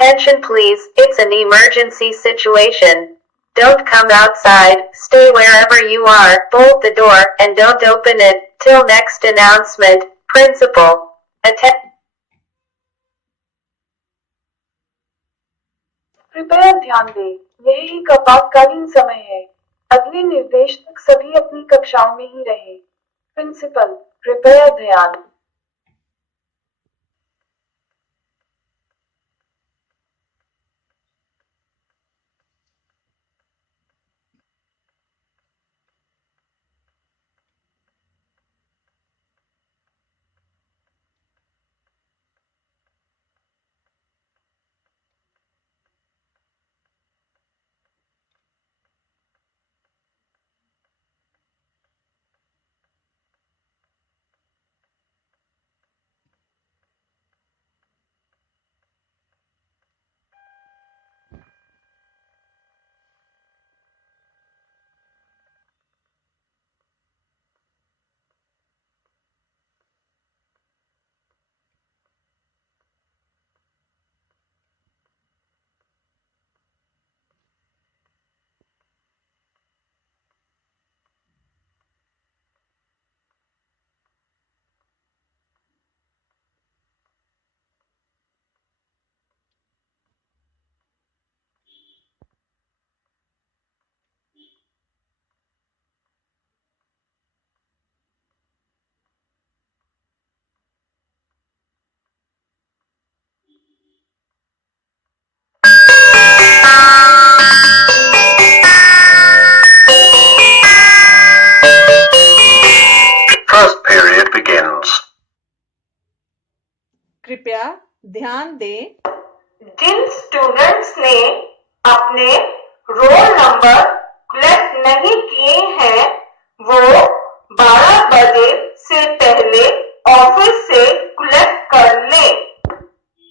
Attention please, it's an emergency situation. Don't come outside, stay wherever you are, bolt the door, and don't open it, till next announcement. Principal. कृपया ध्यान दें, यह एक आपातकालीन समय है। अगले निर्देश तक सभी अपनी कक्षाओं में ही रहें। प्रिंसिपल, कृपया ध्यान। First period begins. कृपया ध्यान दें, जिन स्टूडेंट्स ने अपने रोल नंबर कलेक्ट नहीं किए हैं वो 12 बजे से पहले ऑफिस से